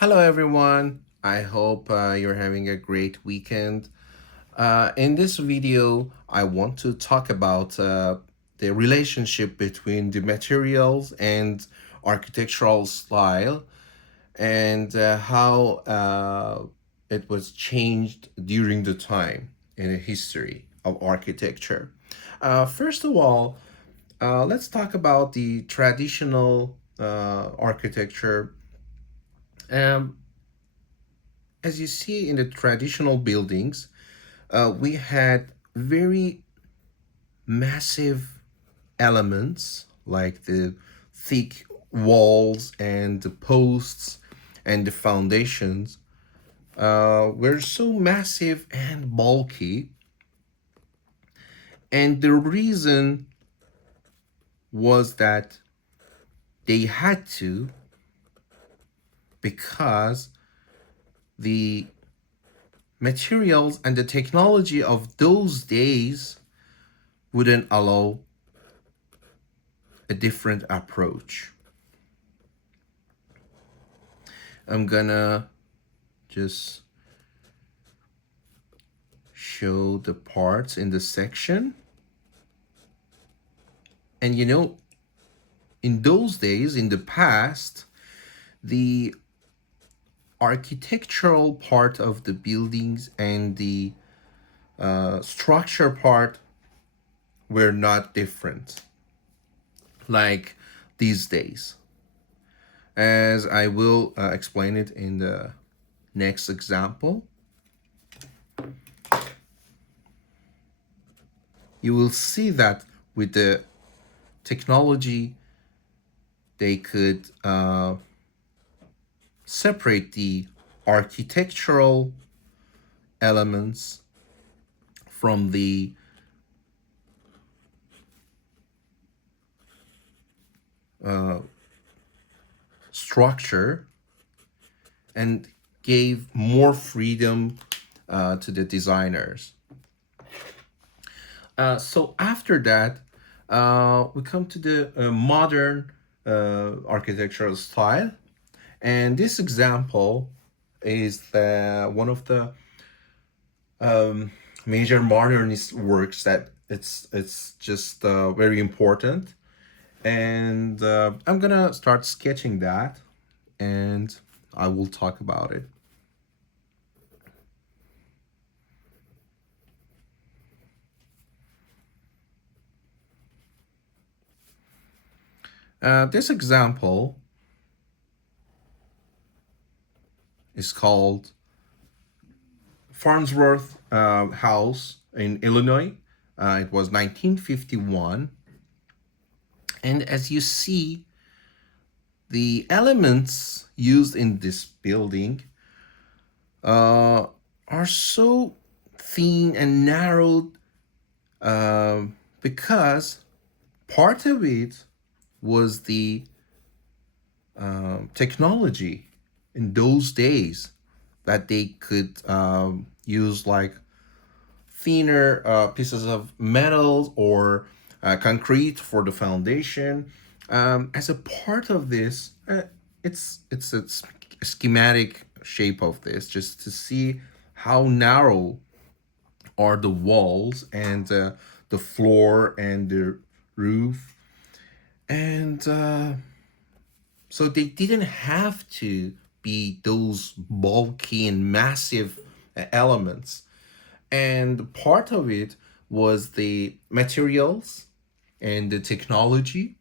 Hello, everyone. I hope you're having a great weekend. In this video, I want to talk about the relationship between the materials and architectural style and how it was changed during the time in the history of architecture. First of all, let's talk about the traditional architecture. Um, as you see in the traditional buildings, we had very massive elements like the thick walls and the posts and the foundations were so massive and bulky. And the reason was that they had to, because the materials and the technology of those days wouldn't allow a different approach. I'm gonna just show the parts in the section. And in those days, in the past, the architectural part of the buildings and the structure part were not different like these days, as I will explain it in the next example. You will see that with the technology, they could separate the architectural elements from the structure and gave more freedom to the designers. So after that, we come to the modern architectural style, and this example is one of the major modernist works that it's just very important. And I'm gonna start sketching that, and I will talk about it. This example is called Farnsworth House in Illinois. It was 1951. And as you see, the elements used in this building are so thin and narrowed because part of it was the technology in those days that they could use like thinner pieces of metal or concrete for the foundation. As a part of this, it's a schematic shape of this, just to see how narrow are the walls and the floor and the roof. And so they didn't have to be those bulky and massive elements. And part of it was the materials and the technology.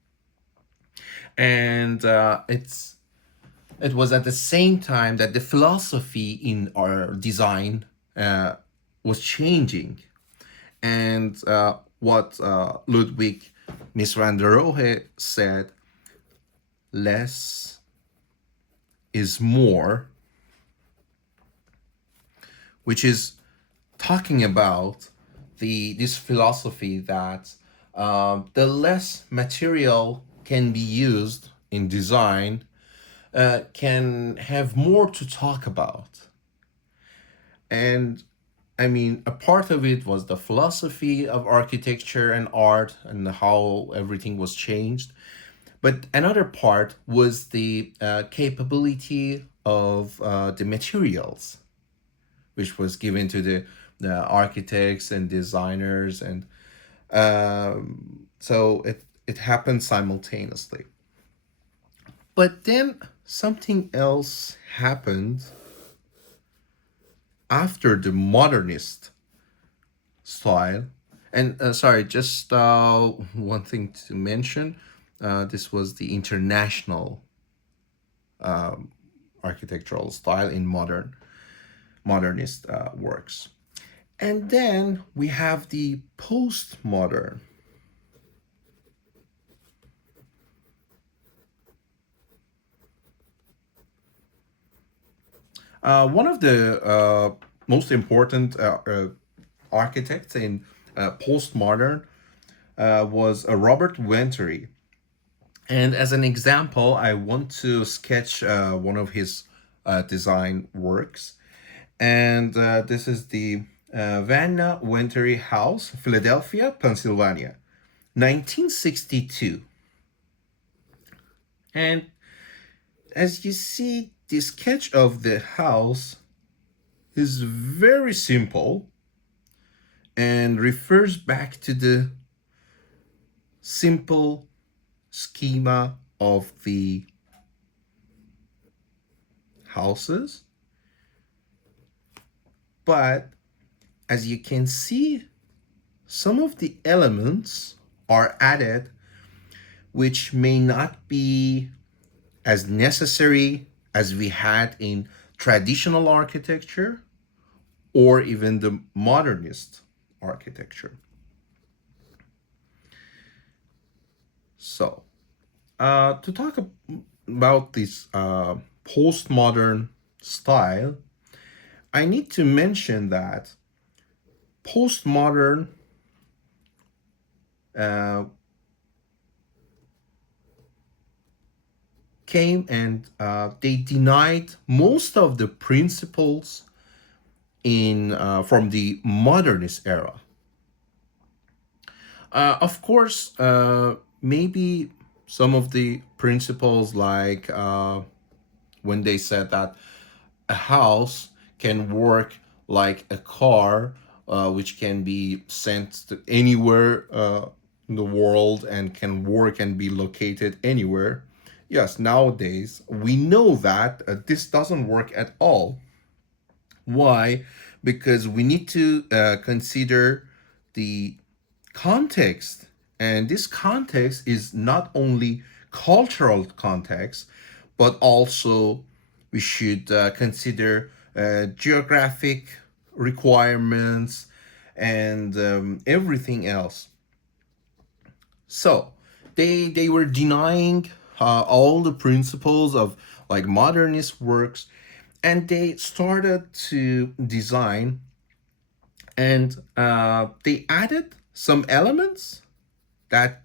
And it was at the same time that the philosophy in our design was changing. And what Ludwig Mies van der Rohe said, less is more, which is talking about this philosophy that the less material can be used in design can have more to talk about. And I mean, a part of it was the philosophy of architecture and art and how everything was changed. But another part was the capability of the materials, which was given to the architects and designers, and so it happened simultaneously. But then something else happened after the modernist style. And sorry, just one thing to mention. This was the international architectural style in modernist works. And then we have the postmodern. One of the most important architects in postmodern was Robert Wentery. And as an example, I want to sketch one of his design works. And this is the Vanna Wentery House, Philadelphia, Pennsylvania, 1962. And as you see, the sketch of the house is very simple and refers back to the simple schema of the houses. But as you can see, some of the elements are added which may not be as necessary as we had in traditional architecture or even the modernist architecture. So, to talk about this postmodern style, I need to mention that postmodern came and they denied most of the principles in from the modernist era. Of course, maybe some of the principles, like when they said that a house can work like a car, which can be sent to anywhere in the world and can work and be located anywhere. Yes, nowadays we know that this doesn't work at all. Why? Because we need to consider the context, and this context is not only cultural context, but also we should consider geographic requirements and everything else. So they were denying all the principles of like modernist works, and they started to design, and they added some elements that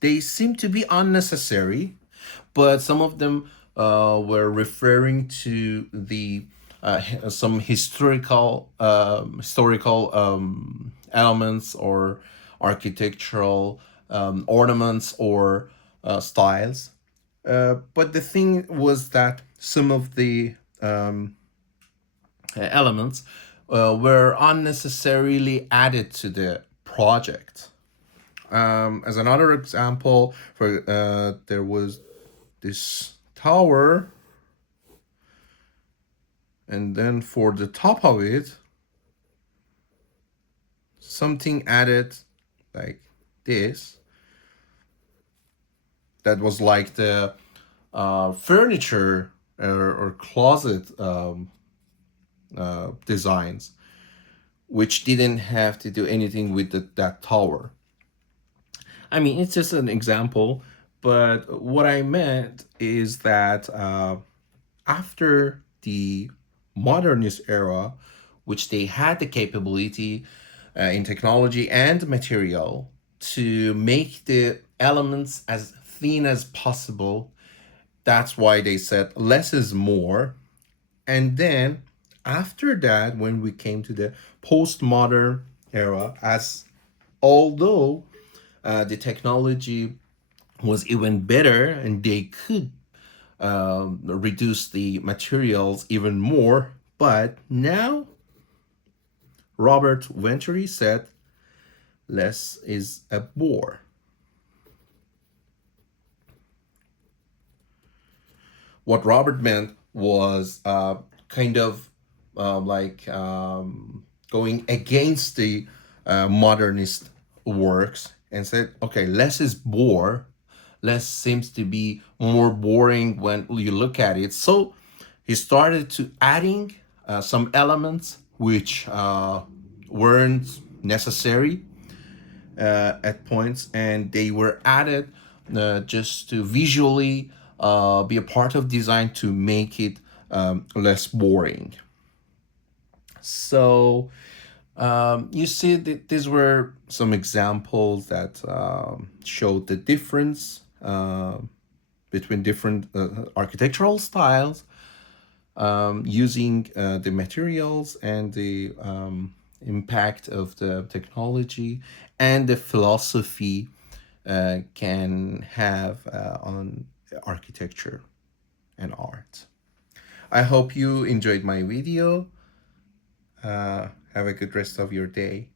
they seem to be unnecessary, but some of them were referring to the some historical elements or architectural ornaments or styles. But the thing was that some of the elements were unnecessarily added to the project. As another example, there was this tower, and then for the top of it, something added like this. That was like the furniture or closet designs, which didn't have to do anything with that tower. I mean, it's just an example, but what I meant is that after the modernist era, which they had the capability in technology and material to make the elements as thin as possible, that's why they said less is more. And then after that, when we came to the postmodern era, as although the technology was even better, and they could reduce the materials even more. But now Robert Venturi said less is a bore. What Robert meant was kind of like going against the modernist works and said, okay, less is bore. Less seems to be more boring when you look at it. So he started to adding some elements which weren't necessary at points, and they were added just to visually be a part of design to make it less boring. So you see that these were some examples that showed the difference between different architectural styles, using the materials and the impact of the technology and the philosophy can have on architecture and art. I hope you enjoyed my video. Have a good rest of your day.